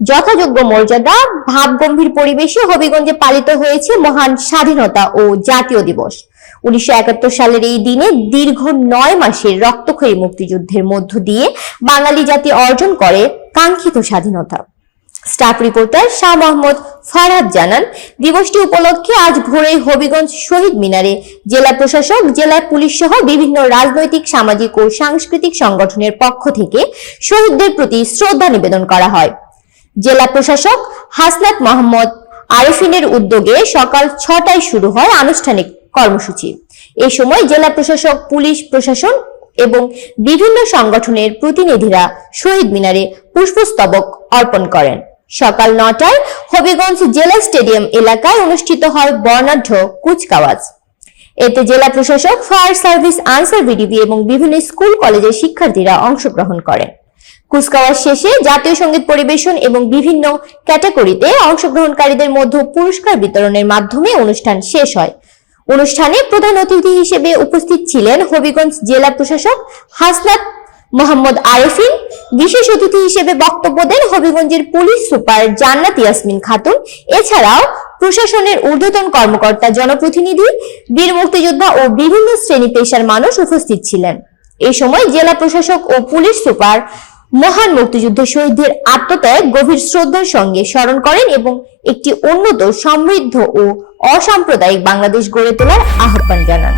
যথাযোগ্য মর্যাদা, ভাবগম্ভীর পরিবেশে হবিগঞ্জে পালিত হয়েছে মহান স্বাধীনতা ও জাতীয় দিবস। উনিশশো একাত্তর সালের এই দিনে দীর্ঘ নয় মাসের রক্তক্ষয়ী মুক্তিযুদ্ধের মধ্য দিয়ে বাঙালি জাতি অর্জন করে কাঙ্ক্ষিত স্বাধীনতা। স্টাফ রিপোর্টার শাহ মোহাম্মদ ফারহাদ জানান, দিবসটি উপলক্ষে আজ ভোরে হবিগঞ্জ শহীদ মিনারে জেলা প্রশাসক, জেলা পুলিশ সহ বিভিন্ন রাজনৈতিক, সামাজিক ও সাংস্কৃতিক সংগঠনের পক্ষ থেকে শহীদদের প্রতি শ্রদ্ধা নিবেদন করা হয়। জেলা প্রশাসক হাসনাত মোহাম্মদ আরিফিনের উদ্যোগে সকাল ছটায় শুরু হয় আনুষ্ঠানিক কর্মসূচি। এ সময় জেলা প্রশাসক, পুলিশ প্রশাসন এবং বিভিন্ন সংগঠনের প্রতিনিধিরা শহীদ মিনারে পুষ্পস্তবক অর্পণ করেন। সকাল নটায় হবিগঞ্জ জেলা স্টেডিয়াম এলাকায় অনুষ্ঠিত হয় বর্ণাঢ্য কুচকাওয়াজ। এতে জেলা প্রশাসক, ফায়ার সার্ভিস, আনসার বিডিবি এবং বিভিন্ন স্কুল, কলেজের শিক্ষার্থীরা অংশগ্রহণ করেন। কুচকাওয়াজ শেষে জাতীয় সংগীত পরিবেশন এবং বিভিন্ন ক্যাটাগরিতে অংশগ্রহণকারীদের মধ্যে পুরস্কার বিতরণের মাধ্যমে অনুষ্ঠান শেষ হয়। অনুষ্ঠানে প্রধান অতিথি হিসেবে উপস্থিত ছিলেন হবিগঞ্জ জেলা প্রশাসক হাসনাত মোহাম্মদ আরেফিন। বিশেষ অতিথি হিসেবে বক্তব্য দেন হবিগঞ্জের পুলিশ সুপার জান্নাত ইয়াসমিন খাতুন। এছাড়াও প্রশাসনের ঊর্ধ্বতন কর্মকর্তা জনপ্রতিনিধি, বীর মুক্তিযোদ্ধা ও বিভিন্ন শ্রেণি পেশার মানুষ উপস্থিত ছিলেন। এই সময় জেলা প্রশাসক ও পুলিশ সুপার মহান মুক্তিযুদ্ধ শহীদদের আত্মত্যাগ গভীর শ্রদ্ধার সঙ্গে স্মরণ করেন এবং একটি উন্নত, সমৃদ্ধ ও অসাম্প্রদায়িক বাংলাদেশ গড়ে তোলার আহ্বান জানান।